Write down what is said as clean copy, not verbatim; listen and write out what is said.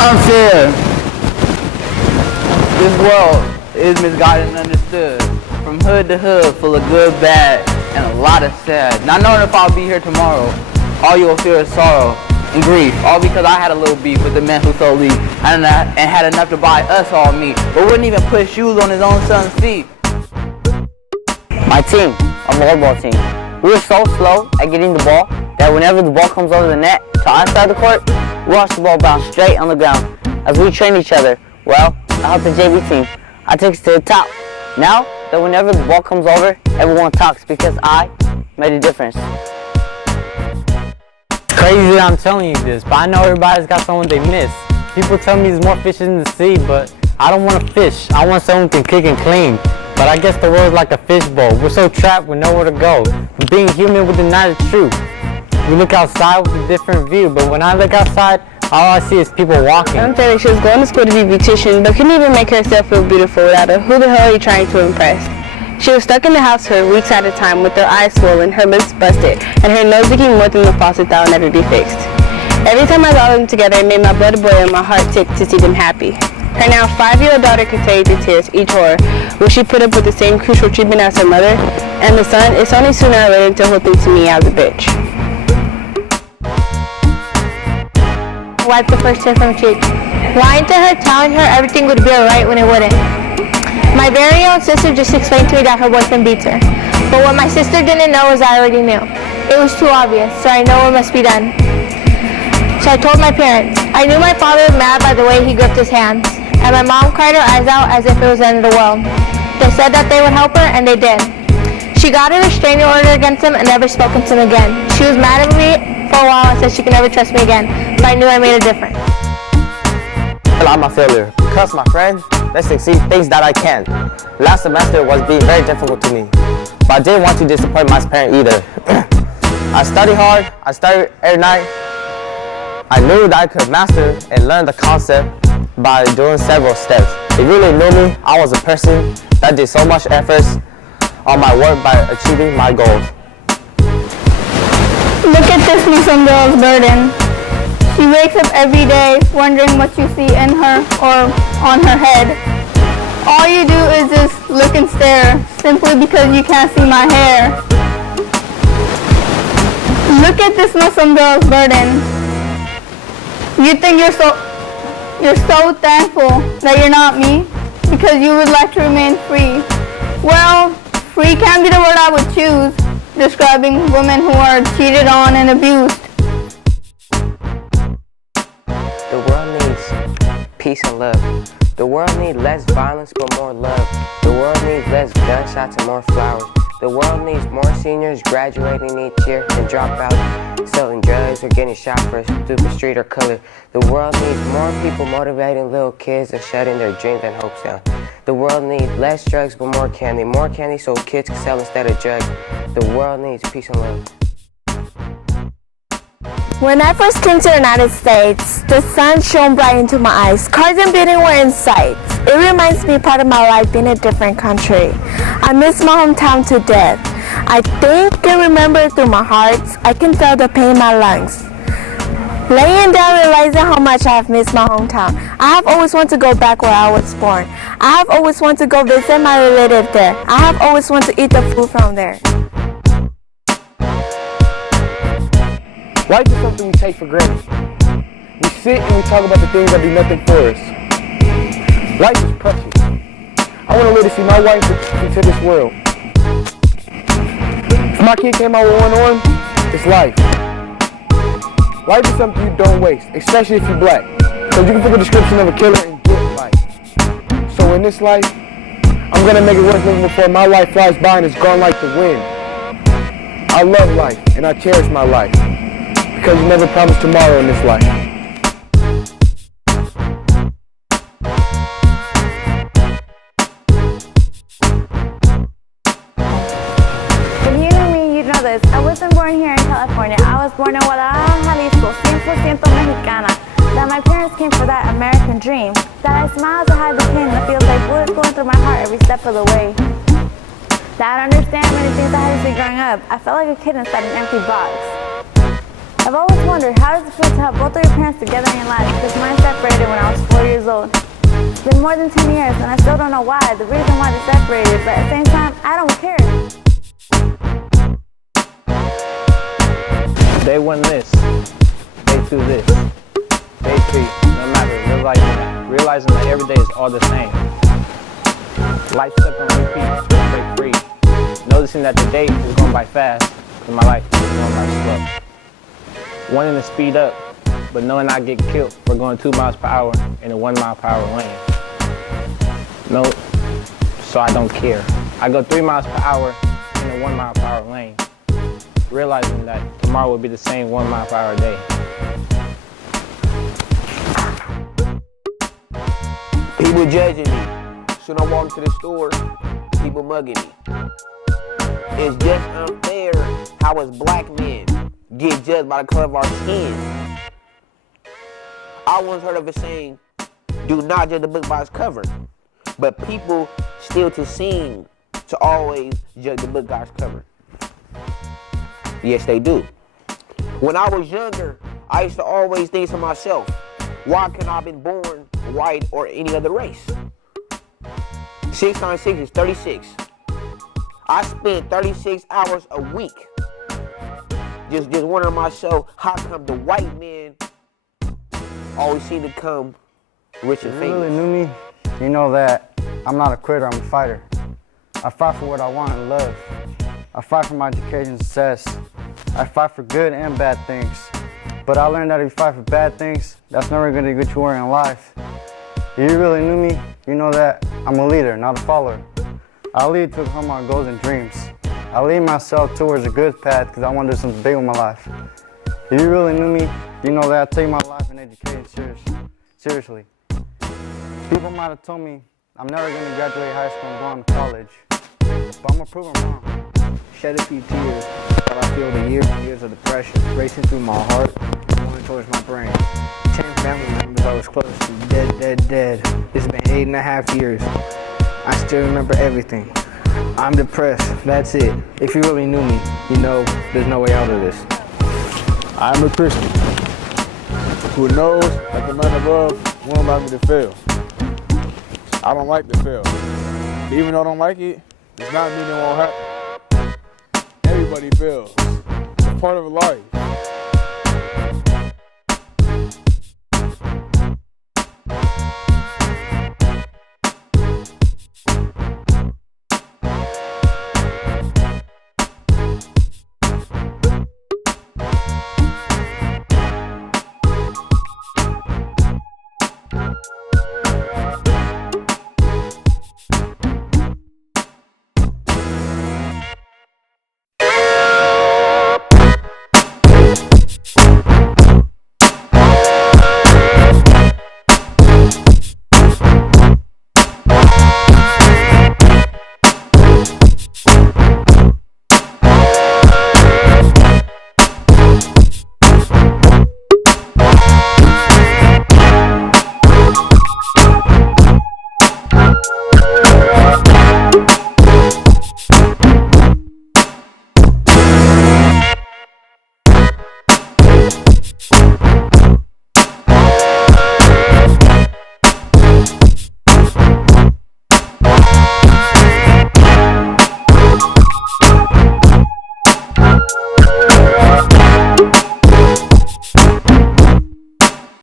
Unfair. This world is misguided and understood. From hood to hood, full of good, bad, and a lot of sad. Not knowing if I'll be here tomorrow, all you will feel is sorrow and grief. All because I had a little beef with the man who sold leaf and had enough to buy us all meat, but wouldn't even put shoes on his own son's feet. My team, a volleyball team. We were so slow at getting the ball that whenever the ball comes over the net to our side of the court, we watch the ball bounce straight on the ground. As we train each other, well, I helped the JV team. I took us to the top. Now that whenever the ball comes over, everyone talks because I made a difference. It's crazy that I'm telling you this, but I know everybody's got someone they miss. People tell me there's more fish in the sea, but I don't want to fish. I want someone who can cook and clean. But I guess the world's like a fishbowl. We're so trapped with nowhere to go. Being human with the night of truth. We look outside with a different view, but when I look outside, all I see is people walking. I'm saying she was going to school to be a beautician, but couldn't even make herself feel beautiful without her. Who the hell are you trying to impress? She was stuck in the house for weeks at a time with her eyes swollen, her lips busted, and her nose leaking more than the faucet that will never be fixed. Every time I saw them together, it made my blood boil and my heart tick to see them happy. Her now 5-year-old daughter could tell you through tears each horror. Will she put up with the same crucial treatment as her mother? And the son, it's only sooner or later until he'll think to me as a bitch. Wipe the first tear from her cheek. Lying to her, telling her everything would be alright when it wouldn't. My very own sister just explained to me that her boyfriend beats her. But what my sister didn't know was I already knew. It was too obvious, so I know what must be done. So I told my parents. I knew my father was mad by the way he gripped his hands. And my mom cried her eyes out as if it was the end of the world. They said that they would help her, and they did. She got a restraining order against him and never spoken to him again. She was mad at me for a while and said she could never trust me again, but I knew I made a difference. I'm a failure because my friend, let's succeed things that I can't. Last semester was being very difficult to me, but I didn't want to disappoint my parents either. I studied hard, I studied every night. I knew that I could master and learn the concept by doing several steps. They really knew me. I was a person that did so much efforts on my work by achieving my goals. Look at this Muslim girl's burden. She wakes up every day wondering what you see in her or on her head. All you do is just look and stare, simply because you can't see my hair. Look at this Muslim girl's burden. You think you're so thankful that you're not me because you would like to remain free. Well, free can't be the word I would choose, describing women who are cheated on and abused. The world needs peace and love. The world needs less violence but more love. The world needs less gunshots and more flowers. The world needs more seniors graduating each year than dropouts, selling drugs or getting shot for a stupid street or color. The world needs more people motivating little kids and shutting their dreams and hopes down. The world needs less drugs but more candy so kids can sell instead of drugs. The world needs peace and love. When I first came to the United States, the sun shone bright into my eyes. Cars and buildings were in sight. It reminds me part of my life being in a different country. I miss my hometown to death. I think and remember through my heart. I can feel the pain in my lungs. Laying down, realizing how much I have missed my hometown. I have always wanted to go back where I was born. I have always wanted to go visit my relative there. I have always wanted to eat the food from there. Life is something we take for granted. We sit and we talk about the things that do nothing for us. Life is precious. I want to live to see my wife into this world. If my kid came out with one arm, it's life. Life is something you don't waste, especially if you're black. So you can pick a description of a killer and get life. So in this life, I'm going to make it worth living before my life flies by and is gone like the wind. I love life and I cherish my life. Because you never promised tomorrow in this life. If you knew me, you'd know this. I wasn't born here in California. I was born in Guadalajara, Jalisco, 100% mexicana. That my parents came for that American dream. That I smile as I hide the pain that feels like bullets going through my heart every step of the way. That I don't understand many things I had to see growing up. I felt like a kid inside an empty box. I've always wondered, how does it feel to have both of your parents together in your life? Because mine separated when I was 4 years old. It's been more than 10 years, and I still don't know why, the reason why they separated, but at the same time, I don't care. Day one this, day two this, day three, no matter, realizing that every day is all the same. Life stuck on repeat, break free. Noticing that the day is going by fast, and my life is going by slow. Wanting to speed up, but knowing I get killed for going 2 miles per hour in a 1 mile per hour lane. No, so I don't care. I go 3 miles per hour in a 1 mile per hour lane, realizing that tomorrow will be the same 1 mile per hour day. People judging me. Soon I walk into the store, people mugging me. It's just unfair how us black men get judged by the color of our skin. I once heard of a saying, do not judge the book by its cover. But people still seem to always judge the book by its cover. Yes, they do. When I was younger, I used to always think to myself, why couldn't I have been born white or any other race? 6 times 6 is 36. I spent 36 hours a week just wondering myself, how come the white men always seem to come rich and If you really famous? knew me, you know that I'm not a quitter, I'm a fighter. I fight for what I want and love. I fight for my education and success. I fight for good and bad things. But I learned that if you fight for bad things, that's never gonna get you where in life. If you really knew me, you know that I'm a leader, not a follower. I lead to accomplish my goals and dreams. I lead myself towards a good path because I want to do something big with my life. If you really knew me, you know that I take my life and education seriously. People might have told me I'm never going to graduate high school and go on to college, but I'm going to prove them wrong. Shed a few tears while I feel the years and years of depression racing through my heart and going towards my brain. 10 family members I was close to, dead. It's been 8.5 years. I still remember everything. I'm depressed, that's it. If you really knew me, you know there's no way out of this. I'm a Christian who knows that the man above won't allow me to fail. I don't like to fail. But even though I don't like it, does not mean it won't happen. Everybody fails. It's part of life. Thank you.